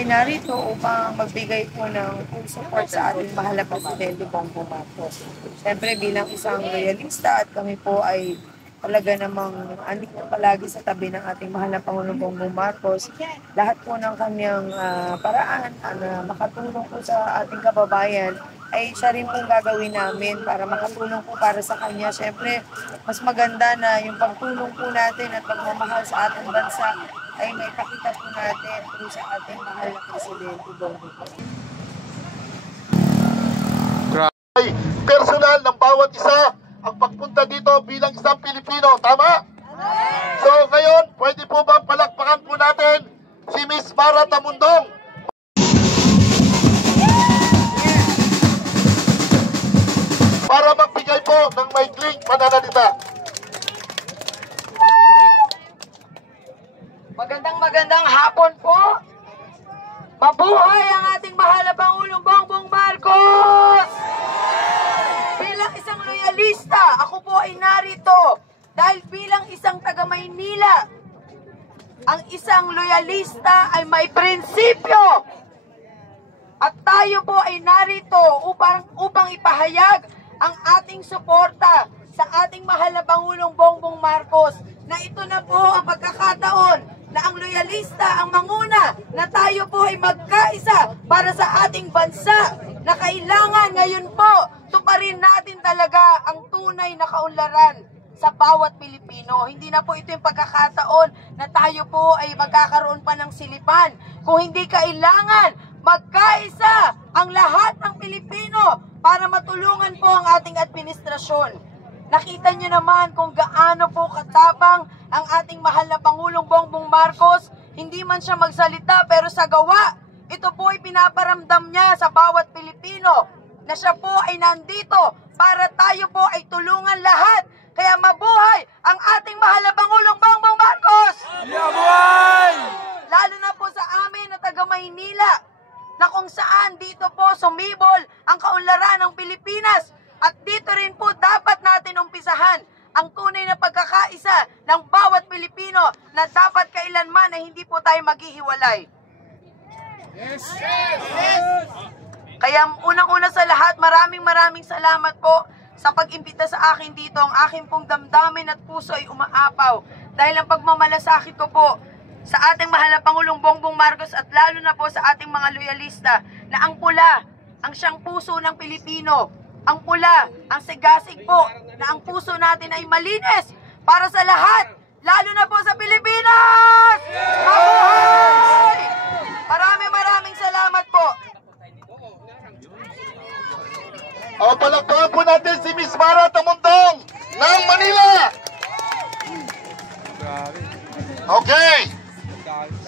ay narito upang magbigay po ng full support sa ating mahal na Presidente Bongbong Marcos. Siyempre bilang isang loyalista at kami po ay talaga namang andito palagi sa tabi ng ating mahal na Pangulong Bongbong Marcos. Lahat po ng kanyang paraan na makatulong po sa ating kababayan ay siya rin pong gagawin namin para makatulong po para sa kanya. Siyempre, mas maganda na yung pagtulong po natin at pagmamahal sa ating bansa ay may pakita po natin through sa ating mahal na Presidente Bongbong. Personal ng bawat isa ang pagpunta dito bilang isang Pilipino, tama? So ngayon, pwede po ba palakpakan po natin si Miss Mara Tamundong? Para magbigay po ng maikling pananalita. Magandang hapon po. Mabuhay ang ating mahal na Pangulong Bongbong Marcos! Bilang isang loyalista, ako po ay narito dahil bilang isang taga-Maynila, ang isang loyalista ay may prinsipyo. At tayo po ay narito upang ipahayag ang ating suporta sa ating mahal na Pangulong Bongbong Marcos na ito na po ang pagkakataon na ang loyalista ang manguna na tayo po ay magkaisa para sa ating bansa na kailangan ngayon po tuparin natin talaga ang tunay na kaunlaran sa bawat Pilipino. Hindi na po ito yung pagkakataon na tayo po ay magkakaroon pa ng silipan. Kung hindi kailangan magkaisa ang lahat ng Pilipino para matulungan po ang ating administrasyon. Nakita niyo naman kung gaano po katapang ang ating mahal na Pangulong Bongbong Marcos. Hindi man siya magsalita pero sa gawa, ito po ay pinaparamdam niya sa bawat Pilipino na siya po ay nandito para tayo po ay tulungan lahat. Kaya mabuhay ang ating mahal na Pangulong Bongbong Marcos! Mabuhay! Lalo na po sa amin na taga Maynila na kung saan dito po sumibol ang kaunlaran ng Pilipinas. At dito rin po dapat natin umpisahan ang tunay na pagkakaisa ng bawat Pilipino na dapat kailanman na hindi po tayo maghihiwalay. Yes! Kaya unang-una sa lahat, maraming salamat po sa pag-imbita sa akin dito. Ang aking pong damdamin at puso ay umaapaw dahil ang pagmamalasakit ko po sa ating mahal na Pangulong Bongbong Marcos at lalo na po sa ating mga loyalista na ang pula, ang siyang puso ng Pilipino. Ang pula, ang sigasig po na ang puso natin ay malinis para sa lahat, lalo na po sa Pilipinas! Mabuhay! Maraming salamat po. O palakpakan po natin si Miss Mara Tamundong ng Manila! Okay!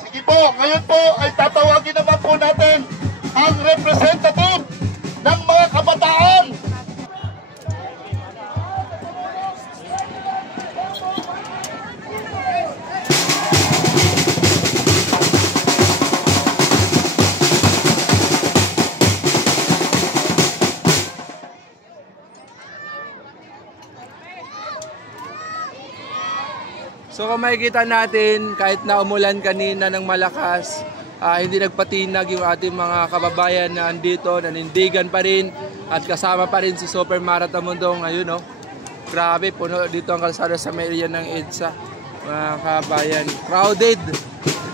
Sige po, ngayon po ay tatawagin naman po natin ang representative ng mga kabataan. So kung makikita natin, kahit na umulan kanina ng malakas, hindi nagpatinag yung ating mga kababayan na andito, nanindigan pa rin at kasama pa rin si Super Mara Tamundong. Ayun, no? Grabe, puno dito ang kalsada sa may area ng EDSA, mga kababayan. Crowded,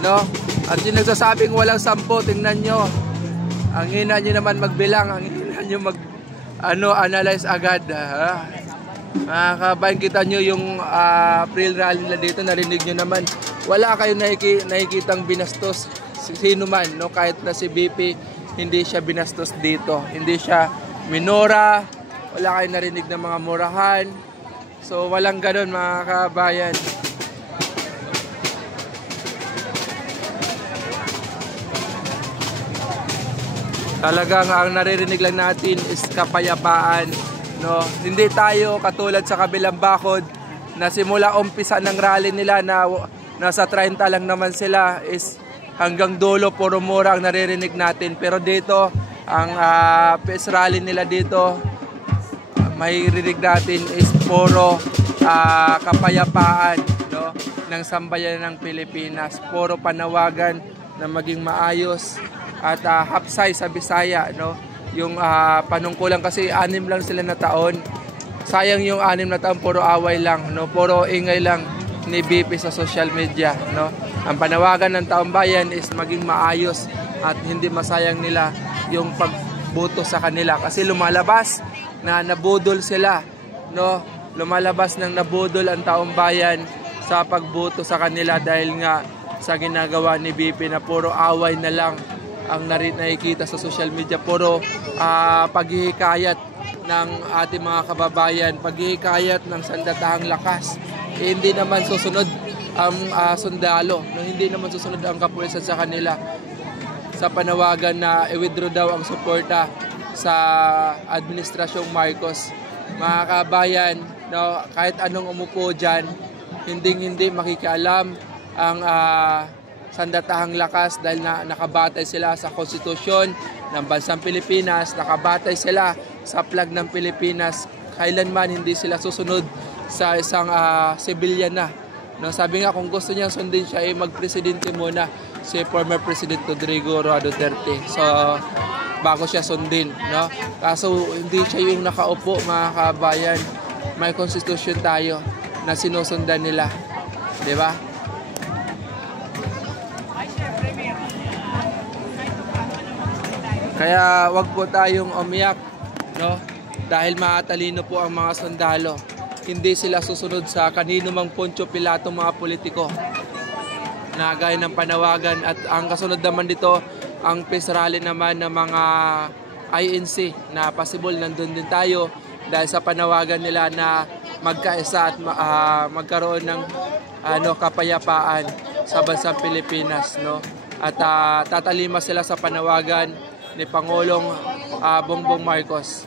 no? At yung nagsasabing walang 10, tingnan nyo. Ang hina nyo naman magbilang, ang hina nyo analyze agad. Mga kababayan, kita nyo yung April rally nila dito, narinig nyo naman. Wala kayong nakikitang binastos. Sino man, no? Kahit na si BP, hindi siya binastos dito. Hindi siya minura, wala kayong narinig ng mga murahan. So walang ganun, mga kabayan. Talagang ang naririnig lang natin is kapayapaan, no? Hindi tayo katulad sa kabilang bakod na simula umpisa ng rally nila na nasa 30 lang naman sila, is hanggang dulo puro mura ang naririnig natin. Pero dito, ang peace rally nila dito, may rinig natin is puro kapayapaan, no, ng sambayan ng Pilipinas. Puro panawagan, na maging maayos at hapsay sa Bisaya, no? Yung panungkulan kasi 6 lang sila na taon. Sayang yung 6 na taon, puro away lang, no? Puro ingay lang ni BP sa social media, no? Ang panawagan ng taong bayan is maging maayos at hindi masayang nila yung pagboto sa kanila kasi lumalabas na nabudol sila, no? Lumalabas ng nabudol ang taong bayan sa pagboto sa kanila dahil nga sa ginagawa ni BP na puro away na lang ang nakikita sa social media, puro paghihikayat ng ating mga kababayan, paghihikayat ng sandatahang lakas. Hindi naman susunod ang sundalo, no? Hindi naman susunod ang kapulisan sa kanila sa panawagan na i-withdraw daw ang suporta sa Administrasyong Marcos. Mga kabayan, no, kahit anong umupo dyan, hindi makikialam ang sandatahang lakas dahil nakabatay sila sa konstitusyon ng bansang Pilipinas, nakabatay sila sa flag ng Pilipinas. Kailanman hindi sila susunod sa isang civilian na. No, sabi nga kung gusto niya sundin siya, magpresidente muna si former President Rodrigo Roa Duterte. So bago siya sundin, no? Kaso hindi siya yung nakaupo, mga kabayan. May konstitusyon tayo na sinusundan nila, 'di ba? Kaya wag po tayong umiyak, no? Dahil matalino po ang mga sundalo. Hindi sila susunod sa kanino mang Poncio Pilato mga politiko na gaya ng panawagan. At ang kasunod naman dito, ang peace rally naman ng mga INC na possible nandun din tayo dahil sa panawagan nila na magkaisa at magkaroon ng kapayapaan sa bansang Pilipinas, no? At tatalima sila sa panawagan ni Pangulong Bongbong Marcos.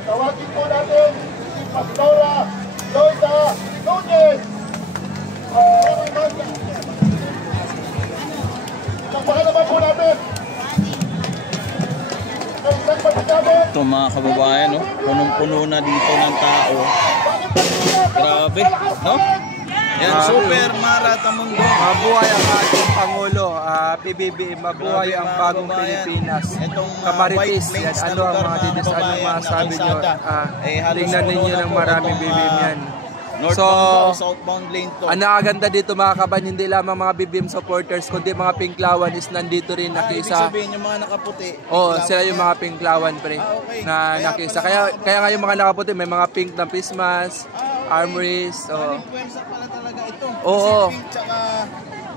Tawagin po natin si Pastora Loida Nunez. Napaka naman po natin. Ito mga kababayan, no? Punong-puno na dito ng tao. Grabe, no? Yan, Super Mara Tamundo. Mabuhay ang ating Pangulo, PBBM, mabuhay ang bagong Pilipinas. Kamaritis, yan, ano ang mga didis, ano ang masabi nyo? Tingnan ninyo ng maraming BBM yan. So, southbound lane to. ang nakaganda dito mga kaban, hindi lamang mga BBM supporters, kundi mga Pinklawan is nandito rin nakiisa. Ibig sabihin yung mga nakaputi. Oo, sila yung mga Pinklawan, pre, okay. na nakiisa. Kaya nga yung mga nakaputi, may mga pink na Christmas, armories. Pwersa pala talaga ito. Oo. Si Pink, tsaka,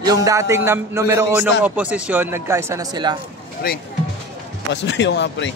Yung dating numero 1 oposisyon, nagkaisa na sila. Pre, paso yung pre.